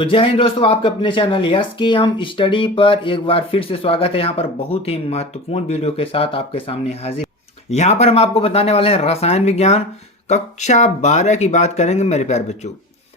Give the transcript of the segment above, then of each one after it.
तो जय हिंद दोस्तों, आपके अपने चैनल यस की हम स्टडी पर एक बार फिर से स्वागत है। यहाँ पर बहुत ही महत्वपूर्ण वीडियो के साथ आपके सामने हाजिर। यहाँ पर हम आपको बताने वाले हैं रसायन विज्ञान कक्षा 12 की बात करेंगे मेरे प्यारे बच्चों।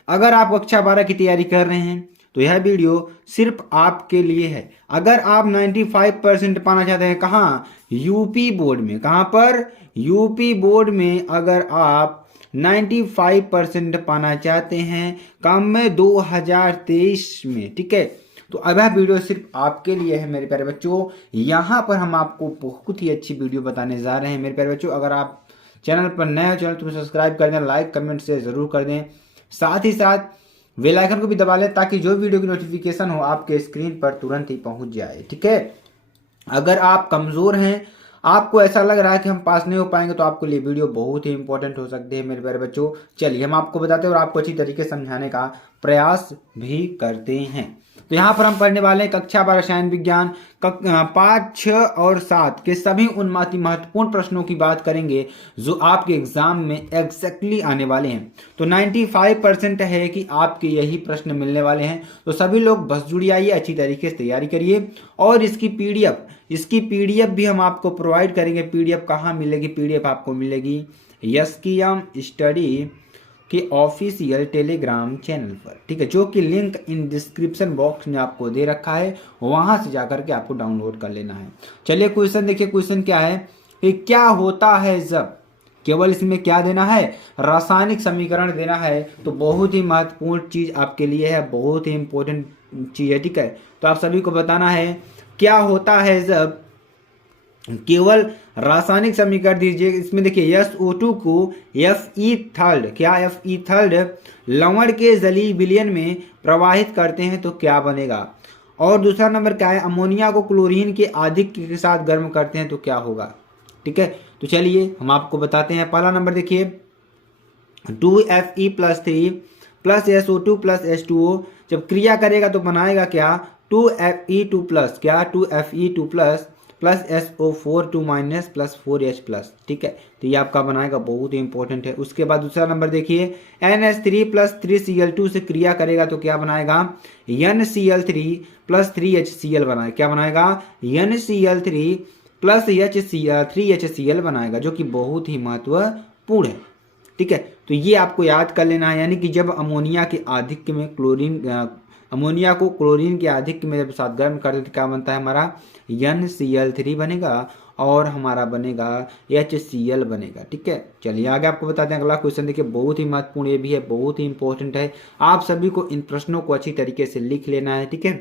अगर आप कक्षा 12 की तैयारी कर रहे हैं तो यह वीडियो सिर्फ आपके लिए है। अगर आप 95% पाना चाहते हैं, कहाँ? यूपी बोर्ड में। कहाँ पर? यूपी बोर्ड में। अगर आप 95% पाना चाहते हैं काम में 2023 में, ठीक है, तो अब यह वीडियो सिर्फ आपके लिए है मेरे प्यारे बच्चों। यहाँ पर हम आपको बहुत ही अच्छी वीडियो बताने जा रहे हैं मेरे प्यारे बच्चों। अगर आप चैनल पर नए हो, चैनल तो सब्सक्राइब कर दें, लाइक कमेंट से ज़रूर कर दें, साथ ही साथ बेल आइकन को भी दबा लें ताकि जो वीडियो की नोटिफिकेशन हो आपके स्क्रीन पर तुरंत ही पहुंच जाए, ठीक है। अगर आप कमज़ोर हैं, आपको ऐसा लग रहा है कि हम पास नहीं हो पाएंगे, तो आपके लिए वीडियो बहुत ही इंपॉर्टेंट हो सकती है मेरे प्यारे बच्चों। चलिए हम आपको बताते हैं और आपको अच्छी तरीके से समझाने का प्रयास भी करते हैं। तो यहाँ पर हम पढ़ने वाले हैं कक्षा 12 रसायन विज्ञान 5, 6 और 7 के सभी उन महत्वपूर्ण प्रश्नों की बात करेंगे जो आपके एग्जाम में एग्जैक्टली आने वाले हैं। तो 95% है कि आपके यही प्रश्न मिलने वाले हैं। तो सभी लोग बस जुड़ी आइए, अच्छी तरीके से तैयारी करिए। और इसकी पीडीएफ भी हम आपको प्रोवाइड करेंगे। पीडीएफ कहाँ मिलेगी? पीडीएफ आपको मिलेगी यस की हम स्टडी के ऑफिशियल टेलीग्राम चैनल पर, ठीक है, जो कि लिंक इन डिस्क्रिप्शन बॉक्स में आपको दे रखा है, वहां से जाकर के आपको डाउनलोड कर लेना है। चलिए क्वेश्चन देखिए। क्वेश्चन क्या है कि क्या होता है जब, केवल इसमें क्या देना है? रासायनिक समीकरण देना है। तो बहुत ही महत्वपूर्ण चीज आपके लिए है, बहुत ही इंपॉर्टेंट चीज है, ठीक है। तो आप सभी को बताना है क्या होता है जब केवल रासायनिक समीकरण दीजिए। इसमें देखिए SO2 को Fe3 क्या Fe3 लवण के जलीय विलयन में प्रवाहित करते हैं तो क्या बनेगा। और दूसरा नंबर क्या है? अमोनिया को क्लोरीन के आधिक्य के साथ गर्म करते हैं तो क्या होगा, ठीक है। तो चलिए हम आपको बताते हैं। पहला नंबर देखिए 2Fe+3 plus SO2 plus H2O जब क्रिया करेगा तो बनाएगा क्या? 2Fe2 प्लस क्या? 2Fe2 plus plus SO4 minus plus 4H+, ठीक है। तो ये आपका बनाएगा, बहुत ही इंपॉर्टेंट है। उसके बाद दूसरा नंबर देखिए NH3 प्लस 3Cl2 से क्रिया करेगा तो क्या बनाएगा? NCl3 प्लस 3HCl बनाएगा। क्या बनाएगा? NCl3 प्लस 3HCl बनाएगा, जो कि बहुत ही महत्वपूर्ण है, ठीक है। तो ये आपको याद कर लेना है। यानी कि जब अमोनिया के आधिक्य में अमोनिया को क्लोरीन के आधिक्य में जब साथ गर्म कर देते क्या बनता है? हमारा NCl3 बनेगा और हमारा बनेगा HCl बनेगा, ठीक है। चलिए आगे आपको बताते हैं। अगला क्वेश्चन देखिए, बहुत ही महत्वपूर्ण, ये भी है, बहुत ही इंपॉर्टेंट है। आप सभी को इन प्रश्नों को अच्छी तरीके से लिख लेना है, ठीक है।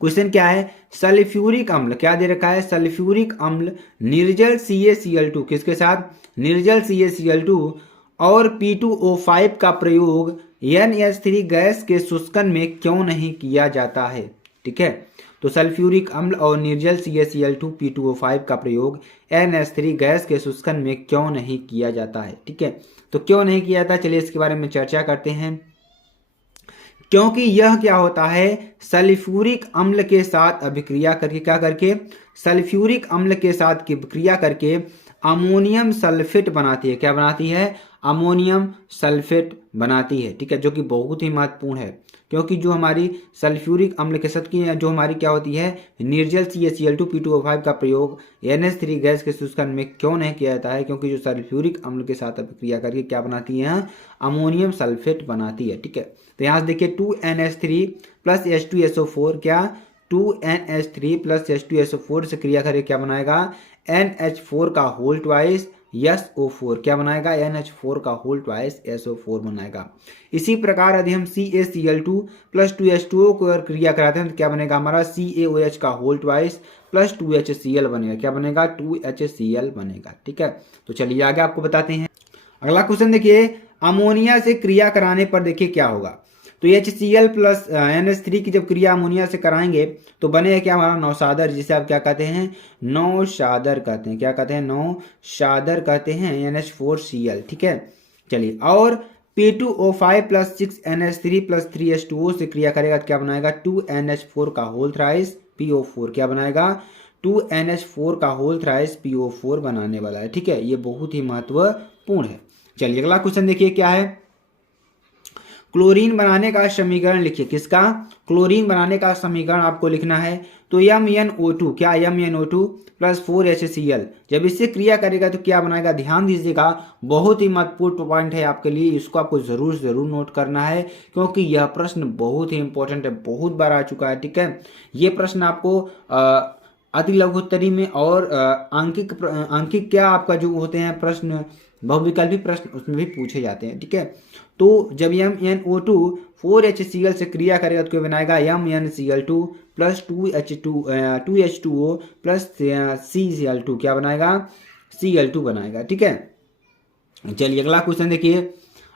क्वेश्चन क्या है? सल्फ्यूरिक अम्ल क्या दे रखा है? सल्फ्यूरिक अम्ल निर्जल CaCl2 किसके साथ? निर्जल CaCl2 और P2O5 का प्रयोग NH3 गैस के शुष्कन में क्यों नहीं किया जाता है, ठीक है। तो सल्फ्यूरिक अम्ल और निर्जल CaCl2 P2O5 का प्रयोग NH3 गैस के शुष्कन में क्यों नहीं किया जाता है, ठीक है। तो क्यों नहीं किया जाता, चलिए इसके बारे में चर्चा करते हैं। क्योंकि यह क्या होता है? सल्फ्यूरिक अम्ल के साथ अभिक्रिया करके, क्या करके? सल्फ्यूरिक अम्ल के साथ क्रिया करके अमोनियम सल्फेट बनाती है। क्या बनाती है? अमोनियम सल्फेट बनाती है, ठीक है, जो कि बहुत ही महत्वपूर्ण है। क्योंकि जो हमारी सल्फ्यूरिक अम्ल के साथ की जो हमारी क्या होती है? निर्जल CaCl2 P2O5 का प्रयोग NH3 गैस के शुष्कन में क्यों नहीं किया जाता है? क्योंकि जो सल्फ्यूरिक अम्ल के साथ अभिक्रिया करके क्या बनाती है? अमोनियम सल्फेट बनाती है, ठीक है। तो यहाँ से देखिए 2NH3 प्लस H2SO4 क्या? 2NH3 प्लस H2SO4 से क्रिया करके क्या बनाएगा? NH4 का होल ट्वाइस SO4 क्या बनाएगा? NH4 का होल ट्वाइस SO4 बनाएगा। इसी प्रकार यदि हम CaCl2 प्लस 2H2O को अगर क्रिया कराते हैं तो क्या बनेगा? हमारा CaOH का होल ट्वाइस प्लस 2HCl बनेगा। क्या बनेगा? 2HCl बनेगा, ठीक है। तो चलिए आगे आपको बताते हैं। अगला क्वेश्चन देखिए, अमोनिया से क्रिया कराने पर देखिए क्या होगा। तो HCl प्लस NH3 की जब क्रिया अमोनिया से कराएंगे तो बनेगा क्या? हमारा नौशादर, जिसे आप क्या कहते हैं? नौशादर कहते हैं। क्या कहते हैं? नौशादर कहते हैं, NH4Cl, ठीक है। चलिए, और P2O5 plus 6NH3 plus 3H2O से क्रिया करेगा तो क्या बनाएगा? 2NH4 का होल थ्राइस PO4 क्या बनाएगा? 2NH4 का होल थ्राइस PO4 बनाने वाला है, ठीक है। ये बहुत ही महत्वपूर्ण है। चलिए अगला क्वेश्चन देखिए क्या है। क्लोरीन बनाने का समीकरण लिखिए। किसका? क्लोरीन बनाने का समीकरण आपको लिखना है। तो MnO2, क्या MnO2 प्लस 4HCl, जब इससे क्रिया करेगा तो क्या बनाएगा? ध्यान दीजिएगा, बहुत ही महत्वपूर्ण पॉइंट है आपके लिए, इसको आपको जरूर नोट करना है, क्योंकि यह प्रश्न बहुत ही इंपॉर्टेंट है, बहुत बार आ चुका है। ठीक है, ये प्रश्न आपको अति लघुत्तरी में और आंकिक क्या आपका जो होते हैं प्रश्न, बहुविकल्पी प्रश्न, उसमें भी पूछे जाते हैं। ठीक है, तो जब MnO2 4HCl से क्रिया करेगा तो क्या बनाएगा? MnCl2 plus 2H2O plus Cl2, क्या बनाएगा? Cl2 बनाएगा। ठीक है, चलिए अगला क्वेश्चन देखिए।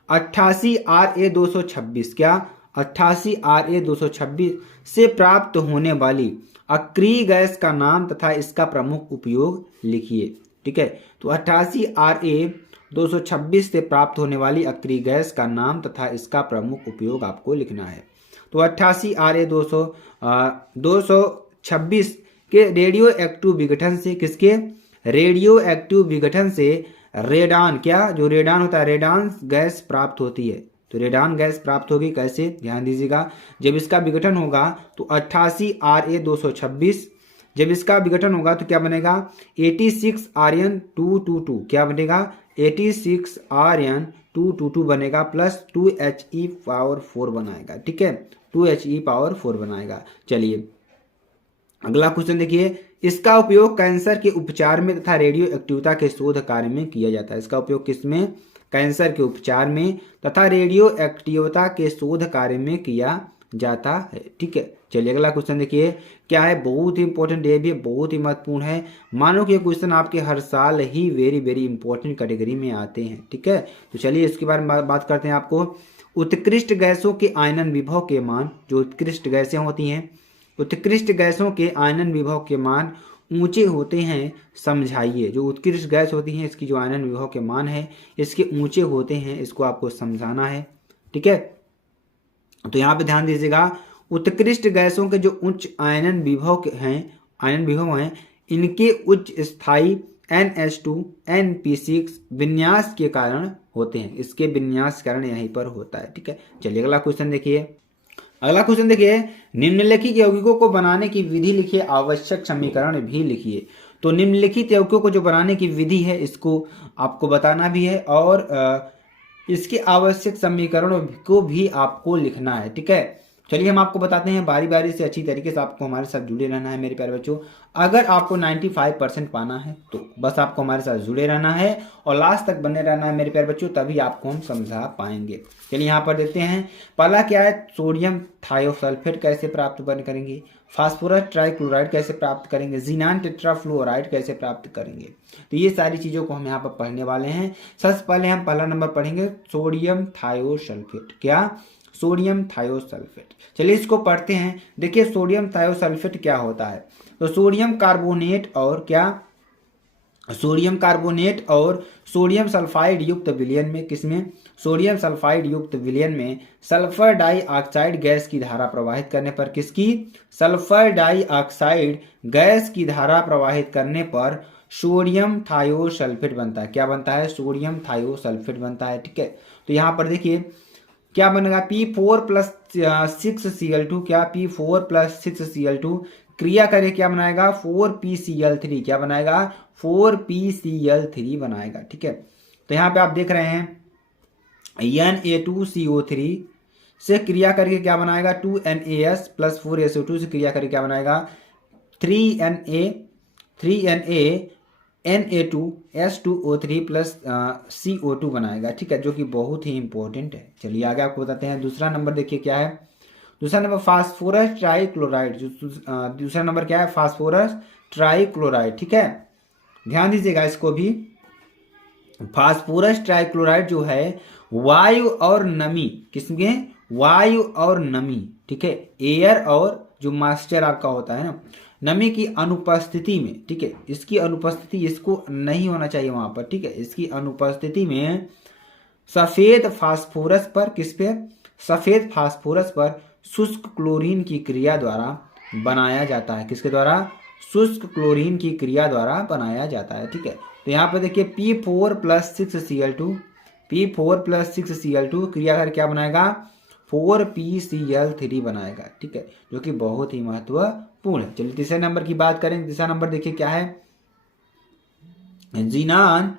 88Ra226, क्या 88Ra226 से प्राप्त होने वाली अक्रिय गैस का नाम तथा इसका प्रमुख उपयोग लिखिए। ठीक है, तो 88Ra226 से प्राप्त होने वाली अक्रिय गैस का नाम तथा इसका प्रमुख उपयोग आपको लिखना है। तो 88Ra226 के रेडियो एक्टिव विघटन से, किसके? रेडियो एक्टिव विघटन से रेडान, क्या जो रेडान होता है, रेडान गैस प्राप्त होती है। तो रेडान गैस प्राप्त होगी कैसे? ध्यान दीजिएगा, जब इसका विघटन होगा तो 88Ra226, जब इसका विघटन होगा तो क्या बनेगा? 86Rn222, क्या बनेगा? 86Rn222 बनेगा प्लस 2He4 बनाएगा। ठीक है, 2He4 बनाएगा। चलिए अगला क्वेश्चन देखिए। इसका उपयोग कैंसर के उपचार में तथा रेडियो एक्टिवता के शोध कार्य में किया जाता है। इसका उपयोग किसमें? कैंसर के उपचार में तथा रेडियो एक्टिवता के शोध कार्य में किया जाता है। ठीक है, चलिए अगला क्वेश्चन देखिए क्या है, बहुत ही इंपॉर्टेंट, ये भी बहुत ही महत्वपूर्ण है। मानो कि ये क्वेश्चन आपके हर साल ही वेरी इंपॉर्टेंट कैटेगरी में आते हैं। ठीक है, तो चलिए इसके बारे में बात करते हैं। आपको उत्कृष्ट गैसों के आयनन विभव के मान, जो उत्कृष्ट गैसें होती हैं, उत्कृष्ट गैसों के आयनन विभव के मान ऊंचे होते हैं, समझाइए। जो उत्कृष्ट गैस होती हैं इसकी जो आयनन विभव के मान है इसके ऊंचे होते हैं, इसको आपको समझाना है। ठीक है, तो यहाँ पे ध्यान दीजिएगा, उत्कृष्ट गैसों के जो उच्च आयनन विभव हैं, इनके उच्च स्थायी NH2 NP6 विन्यास के कारण होते हैं, इसके विन्यास कारण यहीं पर होता है। ठीक है, चलिए अगला क्वेश्चन देखिए। अगला क्वेश्चन देखिए, निम्नलिखित यौगिकों को बनाने की विधि लिखिए, आवश्यक समीकरण भी लिखिए। तो निम्नलिखित यौगिकों को जो बनाने की विधि है इसको आपको बताना भी है और इसके आवश्यक समीकरणों को भी आपको लिखना है। ठीक है, चलिए हम आपको बताते हैं बारी बारी से, अच्छी तरीके से आपको हमारे साथ जुड़े रहना है मेरे प्यारे बच्चों। अगर आपको 95% पाना है तो बस आपको हमारे साथ जुड़े रहना है और लास्ट तक बने रहना है मेरे प्यारे बच्चों, तभी आपको हम समझा पाएंगे। चलिए यहाँ पर देखते हैं, पहला क्या है, सोडियम थायोसल्फेट कैसे प्राप्त करेंगे, फास्फोरस ट्राइक्लोराइड कैसे प्राप्त करेंगे, ज़ीनान टेट्राफ्लोराइड कैसे प्राप्त करेंगे। तो ये सारी चीज़ों को हम यहाँ पर पढ़ने वाले हैं। सबसे पहले हम पहला नंबर पढ़ेंगे सोडियम थायोसल्फेट, क्या? Sodium thiosulphate. चलिए इसको पढ़ते हैं। देखिए सोडियम थायोसल्फेट क्या होता है, तो सोडियम कार्बोनेट और क्या, सोडियम कार्बोनेट और सोडियम सल्फाइड युक्त विलयन में, किसमें? सोडियम सल्फाइड युक्त विलयन में सल्फर डाइऑक्साइड गैस की धारा प्रवाहित करने पर, किसकी? सल्फर डाइऑक्साइड गैस की धारा प्रवाहित करने पर सोडियम थायोसल्फेट बनता है। क्या बनता है? सोडियम थायोसल्फेट बनता है। ठीक है, तो यहाँ पर देखिए क्या बनेगा, P4 प्लस 6Cl2, क्या P4 प्लस 6Cl2 क्रिया करे क्या बनाएगा? 4PCl3, क्या बनाएगा? 4PCl3 बनाएगा। ठीक है, तो यहाँ पे आप देख रहे हैं Na2CO3 से क्रिया करके क्या बनाएगा? 2NaS प्लस 4SO2 से क्रिया करके क्या बनाएगा? 3Na2S2O3 प्लस CO2 बनाएगा। ठीक है, जो कि बहुत ही इंपॉर्टेंट है। चलिए आगे आपको बताते हैं। दूसरा नंबर देखिए क्या है, दूसरा नंबर फास्फोरस ट्राइक्लोराइड। जो दूसरा नंबर क्या है? Phosphorus trichloride. ठीक है, ध्यान दीजिएगा इसको भी। फास्फोरस ट्राइक्लोराइड जो है वायु और नमी, किसमें? वायु और नमी। ठीक है, एयर और जो मॉइस्चर आपका होता है ना, नमी की अनुपस्थिति में, ठीक है, इसकी अनुपस्थिति, इसको नहीं होना चाहिए वहां पर। ठीक है, इसकी अनुपस्थिति में सफेद फास्फोरस पर, किस पे? सफेद फास्फोरस पर शुष्क क्लोरीन की क्रिया द्वारा बनाया जाता है। किसके द्वारा? शुष्क क्लोरीन की क्रिया द्वारा बनाया जाता है। ठीक है, तो यहाँ पर देखिए P4 plus 6Cl2, P4 plus 6Cl2 क्रिया कर क्या बनाएगा? 4PCl3 बनाएगा, ठीक है, जो कि बहुत ही महत्वपूर्ण है। चलिए तीसरे नंबर की बात करें। तीसरा नंबर देखिए क्या है, जीनान।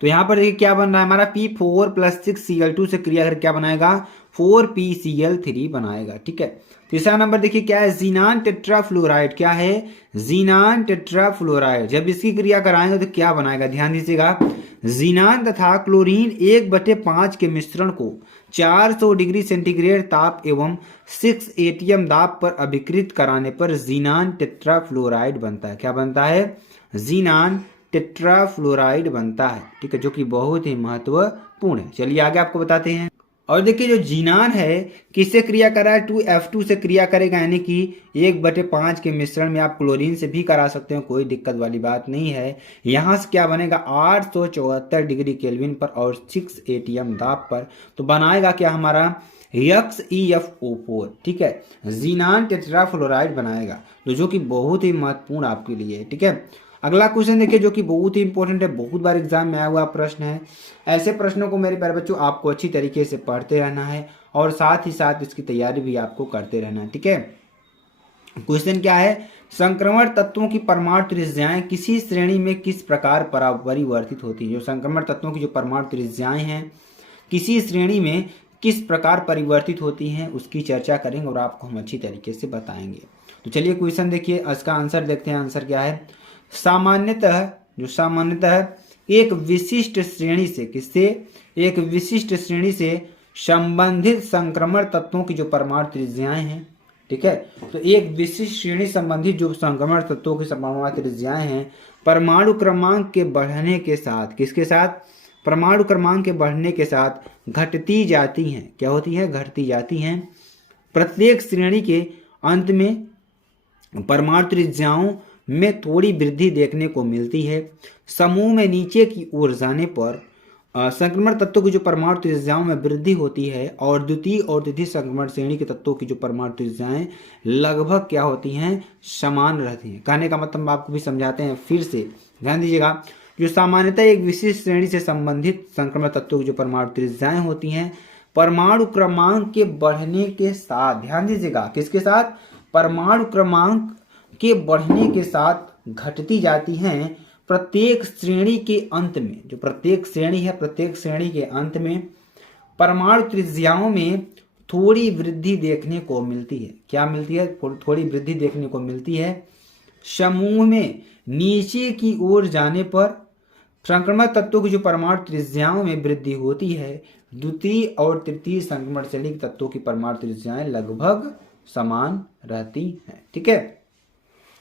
तो यहां पर देखिए क्या बन रहा है हमारा, P4 + 6Cl2 से क्रिया करके क्या बनाएगा, 4PCl3 बनाएगा, ठीक है। तीसरा नंबर देखिए क्या है, जीनान टेट्राफ्लोराइड। क्या है, जीनान टेट्राफ्लोराइड। जब इसकी क्रिया कराएंगे तो क्या बनाएगा, ध्यान दीजिएगा। जीनान तथा क्लोरीन 1/5 के मिश्रण को 400 डिग्री सेंटीग्रेड ताप एवं 6 ATM दाब पर अभिकृत कराने पर जीनान टेट्राफ्लोराइड बनता है। क्या बनता है, जीनान टेट्राफ्लोराइड बनता है, ठीक है, जो कि बहुत ही महत्वपूर्ण है। चलिए आगे आपको बताते हैं। और देखिए जो जीनान है किससे क्रिया कर रहा है, 2F2 से क्रिया करेगा, यानी कि 1/5 के मिश्रण में आप क्लोरीन से भी करा सकते हो, कोई दिक्कत वाली बात नहीं है। यहाँ से क्या बनेगा, 874 डिग्री केल्विन पर और 6 ATM दाब पर, तो बनाएगा क्या हमारा, XeFO4, ठीक है, जीनान टेट्राफ्लोराइड बनाएगा, तो जो कि बहुत ही महत्वपूर्ण आपके लिए है, ठीक है। अगला क्वेश्चन देखिए जो कि बहुत ही इंपॉर्टेंट है, बहुत बार एग्जाम में आया हुआ प्रश्न है। ऐसे प्रश्नों को मेरे प्यारे बच्चों आपको अच्छी तरीके से पढ़ते रहना है और साथ ही साथ इसकी तैयारी भी आपको करते रहना है, ठीक है। क्वेश्चन क्या है, संक्रमण तत्वों की परमाणु त्रिज्याएं किसी श्रेणी में किस प्रकार परिवर्तित होती है। जो संक्रमण तत्वों की जो परमाणु त्रिज्याएं हैं किसी श्रेणी में किस प्रकार परिवर्तित होती हैं उसकी चर्चा करेंगे और आपको हम अच्छी तरीके से बताएंगे। तो चलिए क्वेश्चन देखिए, इसका आंसर देखते हैं। आंसर क्या है, सामान्यतः एक विशिष्ट श्रेणी से, किससे, एक विशिष्ट श्रेणी से संबंधित संक्रमण तत्वों की जो परमाणु त्रिज्याएं हैं, ठीक है, तो एक विशिष्ट श्रेणी संबंधित जो संक्रमण तत्वों की परमाणु त्रिज्याएं हैं परमाणु क्रमांक के बढ़ने के साथ, किसके साथ, परमाणु क्रमांक के बढ़ने के साथ घटती जाती हैं। क्या होती है, घटती जाती हैं। प्रत्येक श्रेणी के अंत में परमाणु त्रिज्याओं में थोड़ी वृद्धि देखने को मिलती है। समूह में नीचे की ओर जाने पर संक्रमण तत्वों की जो परमाणु त्रिज्याओं में वृद्धि होती है और द्वितीय और तृतीय संक्रमण श्रेणी के तत्वों की जो परमाणु त्रिज्याएं लगभग क्या होती हैं, समान रहती हैं। कहने का मतलब आपको भी समझाते हैं, फिर से ध्यान दीजिएगा। जो सामान्यतः एक विशिष्ट श्रेणी से संबंधित संक्रमण तत्वों की जो परमाणु त्रिज्याएं होती हैं परमाणु क्रमांक के बढ़ने के साथ, ध्यान दीजिएगा, किसके साथ, परमाणु क्रमांक के बढ़ने के साथ घटती जाती हैं। प्रत्येक श्रेणी के अंत में, जो प्रत्येक श्रेणी है, प्रत्येक श्रेणी के अंत में परमाणु त्रिज्याओं में थोड़ी वृद्धि देखने को मिलती है। क्या मिलती है, थोड़ी वृद्धि देखने को मिलती है। समूह में नीचे की ओर जाने पर संक्रमण तत्वों की जो परमाणु त्रिज्याओं में वृद्धि होती है। द्वितीय और तृतीय संक्रमण श्रेणी के तत्वों की परमाणु त्रिज्याएं लगभग समान रहती हैं, ठीक है।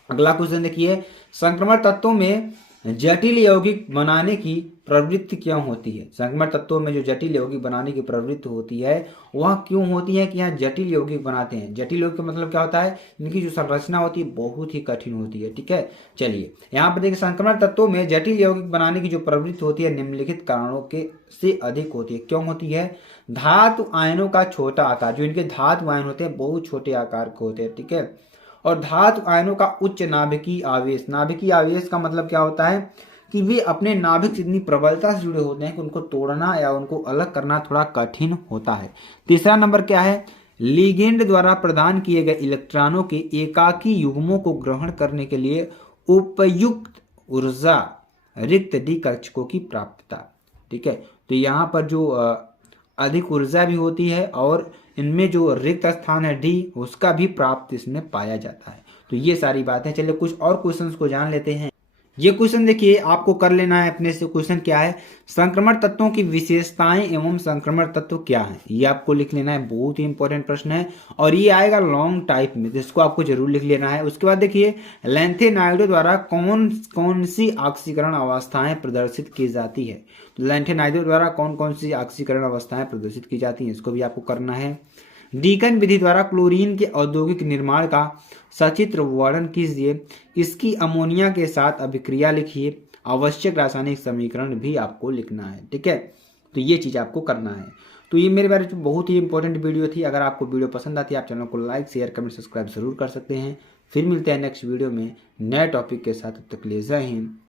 अगला क्वेश्चन देखिए, संक्रमण तत्वों में जटिल यौगिक बनाने की प्रवृत्ति क्यों होती है। संक्रमण तत्वों में जो जटिल यौगिक बनाने की प्रवृत्ति होती है वह क्यों होती है कि यहाँ जटिल यौगिक बनाते हैं। जटिल यौगिक का मतलब क्या होता है, इनकी जो संरचना होती है बहुत ही कठिन होती है, ठीक है। चलिए यहाँ पर देखिए, संक्रमण तत्वों में जटिल यौगिक बनाने की जो प्रवृत्ति होती है निम्नलिखित कारणों के से अधिक होती है। क्यों होती है, धातु आयनों का छोटा आकार, जो इनके धातु आयन होते हैं बहुत छोटे आकार के होते हैं, ठीक है, और धातु आयनों का उच्च नाभिकीय आवेश। नाभिकीय आवेश का मतलब क्या होता है कि वे अपने नाभिक से इतनी प्रबलता से जुड़े होते हैं कि उनको तोड़ना या उनको अलग करना थोड़ा कठिन होता है। तीसरा नंबर क्या है, लिगेंड द्वारा प्रदान किए गए इलेक्ट्रॉनों के एकाकी युग्मों को ग्रहण करने के लिए उपयुक्त ऊर्जा रिक्त डी कक्षकों की प्राप्तता, ठीक है। तो यहाँ पर जो अधिक ऊर्जा भी होती है और इनमें जो रिक्त स्थान है डी उसका भी प्राप्त इसमें पाया जाता है। तो ये सारी बातें। चलिए कुछ और क्वेश्चंस को जान लेते हैं। ये क्वेश्चन देखिए आपको कर लेना है अपने से। क्वेश्चन क्या है, संक्रमण तत्वों की विशेषताएं एवं संक्रमण तत्व क्या है, ये आपको लिख लेना है। बहुत ही इंपॉर्टेंट प्रश्न है और ये आएगा लॉन्ग टाइप में, तो इसको आपको जरूर लिख लेना है। उसके बाद देखिए, लैंथेनाइडो द्वारा कौन कौन सी ऑक्सीकरण अवस्थाएं प्रदर्शित की जाती है। तो लैंथेनाइडो द्वारा कौन कौन सी ऑक्सीकरण अवस्थाएं प्रदर्शित की जाती हैं, इसको भी आपको करना है। डीकन विधि द्वारा क्लोरीन के औद्योगिक निर्माण का सचित्र वर्णन कीजिए। इसकी अमोनिया के साथ अभिक्रिया लिखिए। आवश्यक रासायनिक समीकरण भी आपको लिखना है, ठीक है। तो ये चीज़ आपको करना है। तो ये मेरे बारे में बहुत ही इंपॉर्टेंट वीडियो थी। अगर आपको वीडियो पसंद आती है आप चैनल को लाइक शेयर कमेंट सब्सक्राइब जरूर कर सकते हैं। फिर मिलते हैं नेक्स्ट वीडियो में नए टॉपिक के साथ। तब तक ले जय हिंद।